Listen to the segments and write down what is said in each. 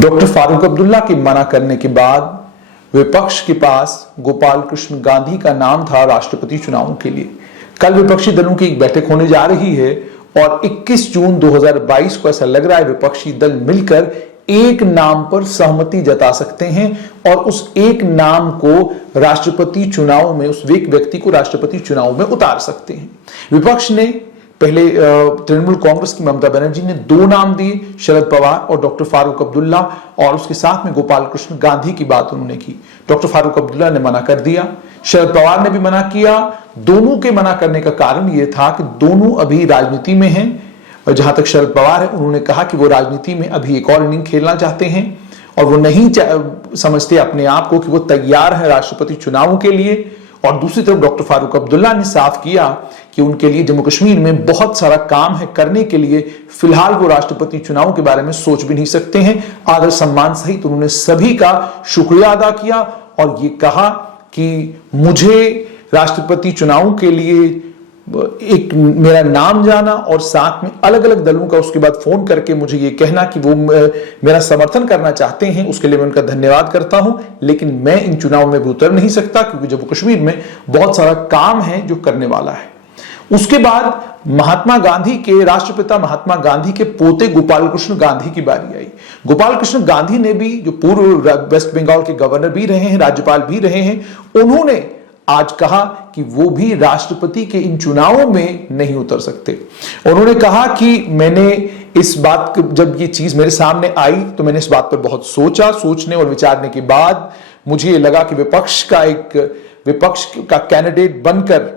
Doctor Farooq Abdullah के मना करने के बाद विपक्ष के पास गोपाल कृष्ण गांधी का नाम था राष्ट्रपति चुनावों के लिए। कल विपक्षी दलों की एक बैठक होने जा रही है और 21 जून 2022 को ऐसा लग रहा है विपक्षी दल मिलकर एक नाम पर सहमति जता सकते हैं और उस एक नाम को राष्ट्रपति चुनाव में, उस एक व्यक्ति को राष्ट्रपति चुनाव में उतार सकते हैं। विपक्ष ने पहले तृणमूल कांग्रेस की ममता बनर्जी ने 2 नाम दिए, शरद पवार और डॉक्टर फारूक अब्दुल्ला, और उसके साथ में गोपाल कृष्ण गांधी की बात उन्होंने की। डॉक्टर फारूक अब्दुल्ला ने मना कर दिया, शरद पवार ने भी मना किया। दोनों के मना करने का कारण यह था कि दोनों अभी राजनीति में हैं। जहां तक शरद पवार है, उन्होंने कहा कि वो राजनीति में अभी एक और इनिंग खेलना चाहते हैं और वो नहीं समझते अपने आप को कि वो तैयार है राष्ट्रपति चुनावों के लिए। और दूसरी तरफ डॉक्टर फारूक अब्दुल्ला ने साफ किया कि उनके लिए जम्मू कश्मीर में बहुत सारा काम है करने के लिए, फिलहाल वो राष्ट्रपति चुनाव के बारे में सोच भी नहीं सकते हैं। आदर सम्मान सहित उन्होंने सभी का शुक्रिया अदा किया और ये कहा कि मुझे राष्ट्रपति चुनाव के लिए एक मेरा नाम जाना और साथ में अलग अलग दलों का उसके बाद फोन करके मुझे ये कहना कि वो मेरा समर्थन करना चाहते हैं, उसके लिए मैं उनका धन्यवाद करता हूं। लेकिन मैं इन चुनाव में भी उतर नहीं सकता क्योंकि जम्मू कश्मीर में बहुत सारा काम है जो करने वाला है। उसके बाद महात्मा गांधी के, राष्ट्रपिता महात्मा गांधी के पोते गोपाल कृष्ण गांधी की बारी आई। गोपाल कृष्ण गांधी ने भी, जो पूर्व वेस्ट बंगाल के गवर्नर भी रहे हैं, राज्यपाल भी रहे हैं, उन्होंने आज कहा कि वो भी राष्ट्रपति के इन चुनावों में नहीं उतर सकते। उन्होंने कहा कि मैंने इस बात, जब ये चीज मेरे सामने आई तो मैंने इस बात पर बहुत सोचा, सोचने और विचारने के बाद मुझे ये लगा कि विपक्ष का कैंडिडेट बनकर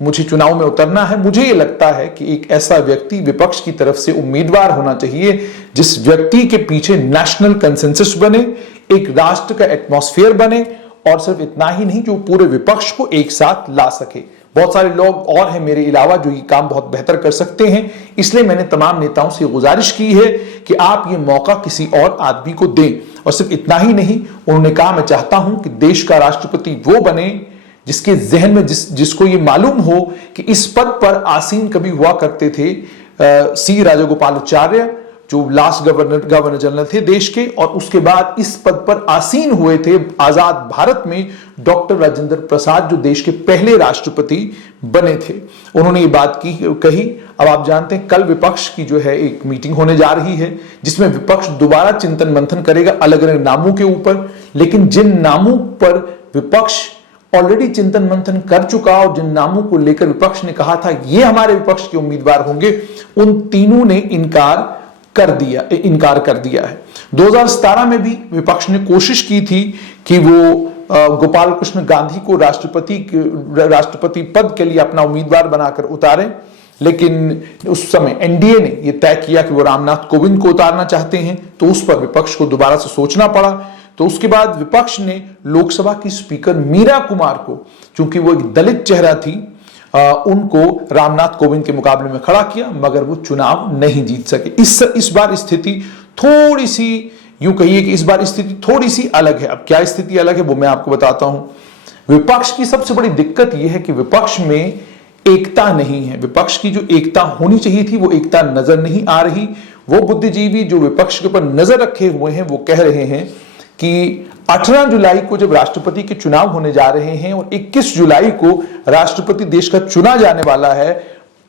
मुझे चुनाव में उतरना है। मुझे ये लगता है कि एक ऐसा व्यक्ति विपक्ष की तरफ से उम्मीदवार होना चाहिए जिस व्यक्ति के पीछे नेशनल कंसेंसस बने, एक राष्ट्र का एटमॉस्फेयर बने, और सिर्फ इतना ही नहीं, जो पूरे विपक्ष को एक साथ ला सके। बहुत सारे लोग और हैं मेरे अलावा जो ये काम बहुत बेहतर कर सकते हैं, इसलिए मैंने तमाम नेताओं से गुजारिश की है कि आप ये मौका किसी और आदमी को दें। और सिर्फ इतना ही नहीं, उन्होंने कहा मैं चाहता हूं कि देश का राष्ट्रपति वो बने जिसके जहन में जिसको ये मालूम हो कि इस पद पर आसीन कभी हुआ करते थे सी राजगोपालाचार्य, जो लास्ट गवर्नर जनरल थे देश के, और उसके बाद इस पद पर आसीन हुए थे आजाद भारत में डॉक्टर राजेंद्र प्रसाद, जो देश के पहले राष्ट्रपति बने थे। उन्होंने ये बात कही। अब आप जानते हैं कल विपक्ष की जो है एक मीटिंग होने जा रही है जिसमें विपक्ष दोबारा चिंतन मंथन करेगा अलग अलग नामों के ऊपर। लेकिन जिन नामों पर विपक्ष ऑलरेडी चिंतन मंथन कर चुका और जिन नामों को लेकर विपक्ष ने कहा था ये हमारे विपक्ष के उम्मीदवार होंगे, उन तीनों ने इनकार कर दिया है। 2017 में भी विपक्ष ने कोशिश की थी कि वो गोपाल कृष्ण गांधी को राष्ट्रपति पद के लिए अपना उम्मीदवार बनाकर उतारे, लेकिन उस समय एनडीए ने यह तय किया कि वो रामनाथ कोविंद को उतारना चाहते हैं, तो उस पर विपक्ष को दोबारा से सोचना पड़ा। तो उसके बाद विपक्ष ने लोकसभा की स्पीकर मीरा कुमार को, चूंकि वो एक दलित चेहरा थी, उनको रामनाथ कोविंद के मुकाबले में खड़ा किया, मगर वो चुनाव नहीं जीत सके। इस बार स्थिति थोड़ी सी, यूं कहिए कि इस बार स्थिति थोड़ी सी अलग है। अब क्या स्थिति अलग है वो मैं आपको बताता हूं। विपक्ष की सबसे बड़ी दिक्कत यह है कि विपक्ष में एकता नहीं है। विपक्ष की जो एकता होनी चाहिए थी वो एकता नजर नहीं आ रही। वो बुद्धिजीवी जो विपक्ष के ऊपर नजर रखे हुए हैं वो कह रहे हैं कि 18 जुलाई को जब राष्ट्रपति के चुनाव होने जा रहे हैं और 21 जुलाई को राष्ट्रपति देश का चुना जाने वाला है,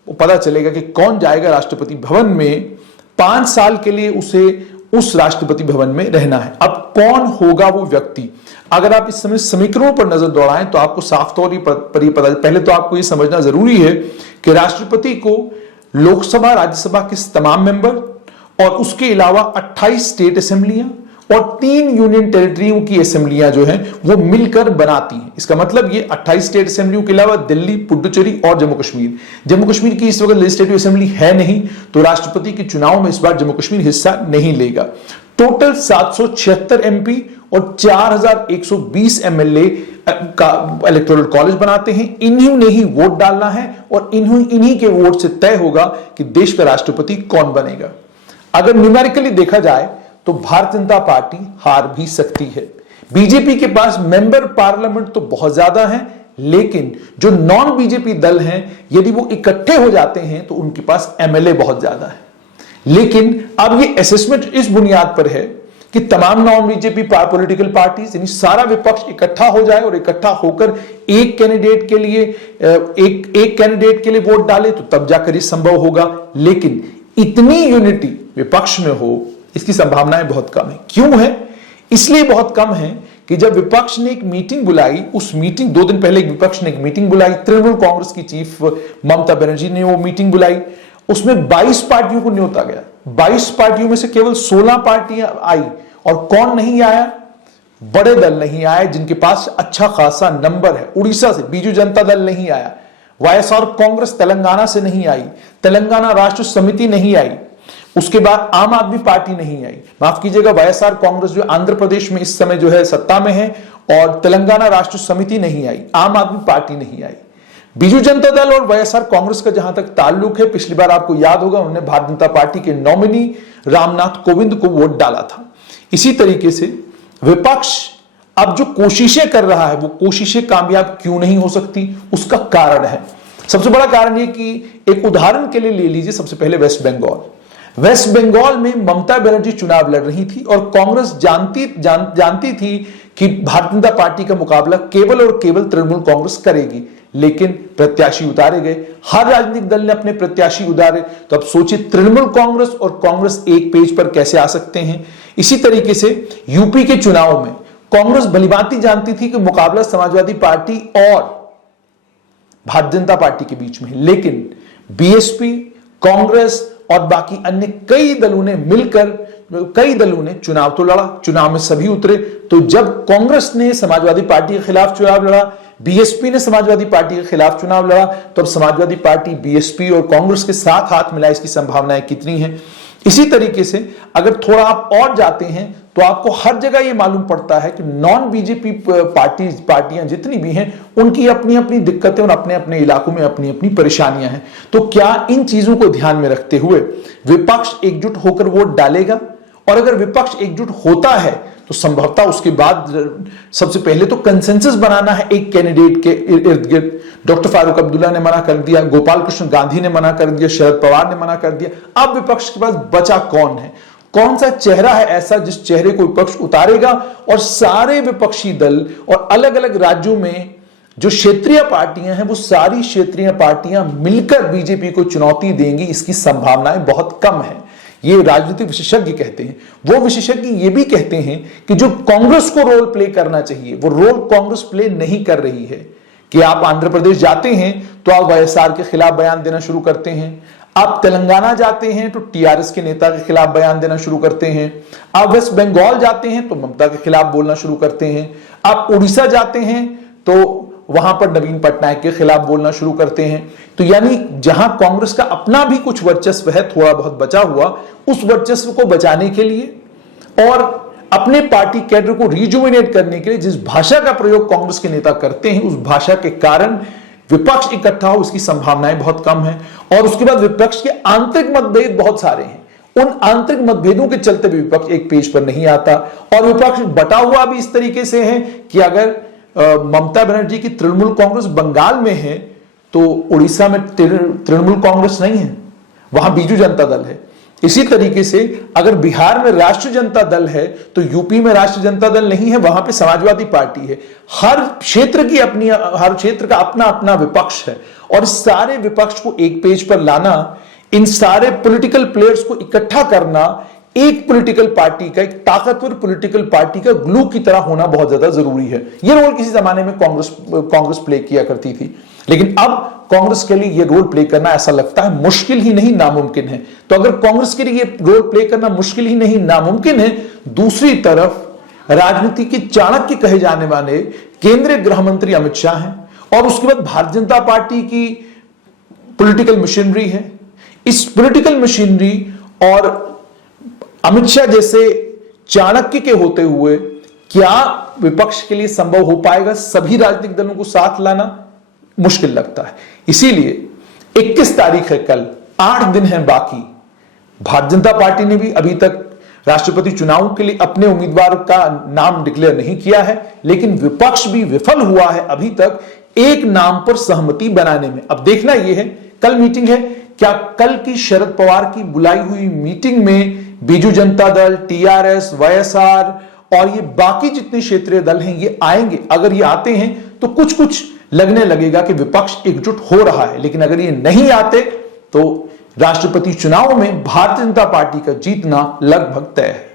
वो पता चलेगा कि कौन जाएगा राष्ट्रपति भवन में। 5 साल के लिए उसे उस राष्ट्रपति भवन में रहना है। अब कौन होगा वो व्यक्ति? अगर आप इस समय समीकरणों पर नजर दौड़ाएं तो आपको साफ तौर पर पता, पहले तो आपको ये समझना जरूरी है कि राष्ट्रपति को लोकसभा राज्यसभा के तमाम मेंबर और उसके अलावा 28 स्टेट असेंबलियां और 3 यूनियन टेरिटरियों की असेंबलियां जो हैं वो मिलकर बनाती हैं। इसका मतलब ये 28 स्टेट असेंबलियों के अलावा दिल्ली, पुडुचेरी और जम्मू कश्मीर की इस वक्त लेजिस्लेटिव असेंबली है नहीं, तो राष्ट्रपति के चुनाव में इस बार जम्मू कश्मीर हिस्सा नहीं लेगा। टोटल 776 एमपी और 4120 एमएलए का इलेक्टोरल कॉलेज बनाते हैं। इन्हीं ने ही वोट डालना है और इन्हीं के वोट से तय होगा कि देश का राष्ट्रपति कौन बनेगा। अगर न्यूमेरिकली देखा जाए तो भारतीय जनता पार्टी हार भी सकती है। बीजेपी के पास मेंबर पार्लियामेंट तो बहुत ज्यादा है, लेकिन जो नॉन बीजेपी दल हैं यदि वो इकट्ठे हो जाते हैं तो उनके पास एमएलए बहुत ज्यादा है। लेकिन अब ये असेसमेंट इस बुनियाद पर है कि तमाम नॉन बीजेपी पॉलिटिकल पार्टीज यानी सारा विपक्ष इकट्ठा हो जाए और इकट्ठा होकर एक कैंडिडेट के लिए एक कैंडिडेट के लिए वोट डाले, तो तब जाकर ये संभव होगा। लेकिन इतनी यूनिटी विपक्ष में हो, इसकी संभावनाएं बहुत कम है। क्यों है? इसलिए बहुत कम है कि जब विपक्ष ने एक मीटिंग बुलाई, उस मीटिंग 2 दिन पहले विपक्ष ने एक मीटिंग बुलाई, तृणमूल कांग्रेस की चीफ ममता बनर्जी ने वो मीटिंग बुलाई, उसमें 22 पार्टियों को न्योता गया। 22 पार्टियों में से केवल 16 पार्टियां आई, और कौन नहीं आया? बड़े दल नहीं आए जिनके पास अच्छा खासा नंबर है। उड़ीसा से बीजू जनता दल नहीं आया, वाईएसआर कांग्रेस तेलंगाना से नहीं आई, तेलंगाना राष्ट्र समिति नहीं आई, उसके बाद आम आदमी पार्टी नहीं आई, माफ कीजिएगा वाईएसआर कांग्रेस जो आंध्र प्रदेश में इस समय जो है सत्ता में है, और तेलंगाना राष्ट्र समिति नहीं आई, आम आदमी पार्टी नहीं आई। बीजू जनता दल और वाईएसआर कांग्रेस का जहां तक ताल्लुक है, पिछली बार आपको याद होगा उन्होंने भारतीय जनता पार्टी के नॉमिनी रामनाथ कोविंद को वोट डाला था। इसी तरीके से विपक्ष अब जो कोशिशें कर रहा है, वो कोशिशें कामयाब क्यों नहीं हो सकती? उसका कारण है, सबसे बड़ा कारण ये कि एक उदाहरण के लिए ले लीजिए, सबसे पहले वेस्ट बंगाल में ममता बनर्जी चुनाव लड़ रही थी और कांग्रेस जानती थी कि भारतीय जनता पार्टी का मुकाबला केवल और केवल तृणमूल कांग्रेस करेगी, लेकिन प्रत्याशी उतारे गए। हर राजनीतिक दल ने अपने प्रत्याशी उतारे, तो अब सोचिए तृणमूल कांग्रेस और कांग्रेस एक पेज पर कैसे आ सकते हैं। इसी तरीके से यूपी के चुनाव में कांग्रेस भलीभांति जानती थी कि मुकाबला समाजवादी पार्टी और भारतीय जनता पार्टी के बीच में, लेकिन बीएसपी, कांग्रेस और बाकी अन्य कई दलों ने चुनाव तो लड़ा, चुनाव में सभी उतरे। तो जब कांग्रेस ने समाजवादी पार्टी के खिलाफ चुनाव लड़ा, बीएसपी ने समाजवादी पार्टी के खिलाफ चुनाव लड़ा, तो अब समाजवादी पार्टी बीएसपी और कांग्रेस के साथ हाथ मिलाए, इसकी संभावनाएं कितनी हैं। इसी तरीके से अगर थोड़ा आप और जाते हैं तो आपको हर जगह यह मालूम पड़ता है कि नॉन बीजेपी पार्टियां जितनी भी हैं, उनकी अपनी अपनी दिक्कतें और अपने अपने इलाकों में अपनी अपनी परेशानियां हैं। तो क्या इन चीजों को ध्यान में रखते हुए विपक्ष एकजुट होकर वोट डालेगा? और अगर विपक्ष एकजुट होता है तो संभवतः उसके बाद सबसे पहले तो कंसेंसस बनाना है एक कैंडिडेट के इर्द गिर्द। डॉक्टर फारूक अब्दुल्ला ने मना कर दिया, गोपाल कृष्ण गांधी ने मना कर दिया, शरद पवार ने मना कर दिया। अब विपक्ष के पास बचा कौन है? कौन सा चेहरा है ऐसा जिस चेहरे को विपक्ष उतारेगा और सारे विपक्षी दल और अलग अलग राज्यों में जो क्षेत्रीय पार्टियां हैं, वो सारी क्षेत्रीय पार्टियां मिलकर बीजेपी को चुनौती देंगी? इसकी संभावनाएं बहुत कम है। ये राजनीतिक विशेषज्ञ कहते हैं। वो विशेषज्ञ ये भी कहते हैं कि जो कांग्रेस को रोल प्ले करना चाहिए, वो रोल कांग्रेस प्ले नहीं कर रही है। कि आप आंध्र प्रदेश जाते हैं तो आप वाईएसआर के खिलाफ बयान देना शुरू करते हैं, आप तेलंगाना जाते हैं तो टीआरएस के नेता के खिलाफ बयान देना शुरू करते हैं, आप वेस्ट बंगाल जाते हैं तो ममता के खिलाफ बोलना शुरू करते हैं, आप उड़ीसा जाते हैं तो वहां पर नवीन पटनायक के खिलाफ बोलना शुरू करते हैं। तो यानी जहां कांग्रेस का अपना भी कुछ वर्चस्व है, थोड़ा बहुत बचा हुआ, उस वर्चस्व को बचाने के लिए और अपने पार्टी कैडर को रिजुविनेट करने के लिए जिस भाषा का प्रयोग कांग्रेस के नेता करते हैं, उस भाषा के कारण विपक्ष इकट्ठा हो, इसकी संभावनाएं बहुत कम है। और उसके बाद विपक्ष के आंतरिक मतभेद बहुत सारे हैं, उन आंतरिक मतभेदों के चलते भी विपक्ष एक पेज पर नहीं आता। और विपक्ष बटा हुआ भी इस तरीके से है कि अगर ममता बनर्जी की तृणमूल कांग्रेस बंगाल में है तो उड़ीसा में तृणमूल कांग्रेस नहीं है, वहां बीजू जनता दल है। इसी तरीके से अगर बिहार में राष्ट्रीय जनता दल है तो यूपी में राष्ट्रीय जनता दल नहीं है, वहां पे समाजवादी पार्टी है। हर क्षेत्र का अपना अपना विपक्ष है और इस सारे विपक्ष को एक पेज पर लाना, इन सारे पॉलिटिकल प्लेयर्स को इकट्ठा करना, एक पॉलिटिकल पार्टी का, एक ताकतवर पॉलिटिकल पार्टी का ग्लू की तरह होना बहुत ज्यादा जरूरी है। यह रोल किसी जमाने में कांग्रेस प्ले किया करती थी, लेकिन अब कांग्रेस के लिए यह रोल प्ले करना ऐसा लगता है मुश्किल ही नहीं नामुमकिन है। तो अगर कांग्रेस के लिए यह रोल प्ले करना मुश्किल ही नहीं नामुमकिन है, दूसरी तरफ राजनीति के चाणक्य कहे जाने वाले केंद्रीय गृह मंत्री अमित शाह हैं और उसके बाद भारतीय जनता पार्टी की पॉलिटिकल मशीनरी है। इस पॉलिटिकल मशीनरी और अमित शाह जैसे चाणक्य के होते हुए क्या विपक्ष के लिए संभव हो पाएगा सभी राजनीतिक दलों को साथ लाना? मुश्किल लगता है। इसीलिए 21 तारीख है कल, 8 दिन हैं बाकी। भारतीय जनता पार्टी ने भी अभी तक राष्ट्रपति चुनाव के लिए अपने उम्मीदवार का नाम डिक्लेयर नहीं किया है, लेकिन विपक्ष भी विफल हुआ है अभी तक एक नाम पर सहमति बनाने में। अब देखना यह है, कल मीटिंग है, क्या कल की शरद पवार की बुलाई हुई मीटिंग में बीजू जनता दल, टीआरएस, वाईएसआर और ये बाकी जितने क्षेत्रीय दल हैं ये आएंगे। अगर ये आते हैं तो कुछ कुछ लगने लगेगा कि विपक्ष एकजुट हो रहा है, लेकिन अगर ये नहीं आते तो राष्ट्रपति चुनाव में भारतीय जनता पार्टी का जीतना लगभग तय है।